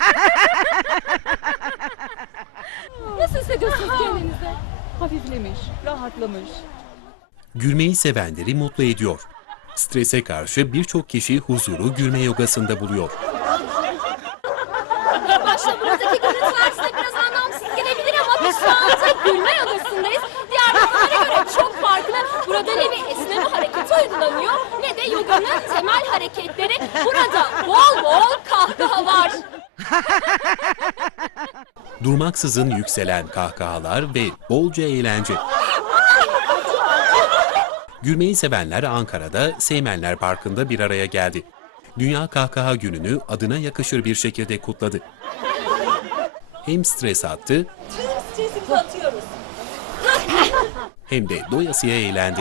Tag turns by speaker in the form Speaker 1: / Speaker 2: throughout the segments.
Speaker 1: Nasıl hissediyorsunuz kendinizi? Hafiflemiş, rahatlamış.
Speaker 2: Gülmeyi sevenleri mutlu ediyor. Strese karşı birçok kişi huzuru gülme yogasında buluyor.
Speaker 1: Başta buradaki görüntüler size biraz anlamsız gelebilir ama biz şu anda gülme yogasındayız. Diğer yogalara göre çok farklı. Burada ne bir esneme hareketi uygulanıyor ne de yoganın temel hareketleri. Burada bol bol kahkaha var.
Speaker 2: Durmaksızın yükselen kahkahalar ve bolca eğlence. Gülmeyi sevenler Ankara'da Seymenler Parkı'nda bir araya geldi. Dünya Kahkaha Günü'nü adına yakışır bir şekilde kutladı. Hem stres attı,
Speaker 1: Tüm stresimizi atıyoruz.
Speaker 2: hem de doyasıya eğlendi.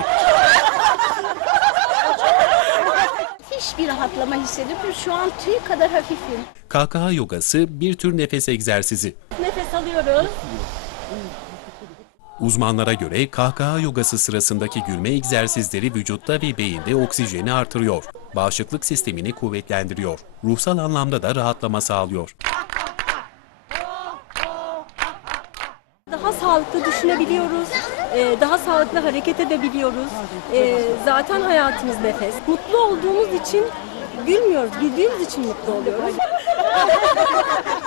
Speaker 3: Hiçbir rahatlama hissediyorum. Şu an tüy kadar hafifim.
Speaker 2: Kahkaha yogası bir tür nefes egzersizi.
Speaker 1: Nefes alıyoruz.
Speaker 2: Uzmanlara göre kahkaha yogası sırasındaki gülme egzersizleri vücutta ve beyinde oksijeni artırıyor. Bağışıklık sistemini kuvvetlendiriyor. Ruhsal anlamda da rahatlama sağlıyor.
Speaker 4: Daha sağlıklı düşünebiliyoruz, daha sağlıklı hareket edebiliyoruz. Zaten hayatımız nefes. Mutlu olduğumuz için gülmüyoruz, güldüğümüz için mutlu oluyoruz.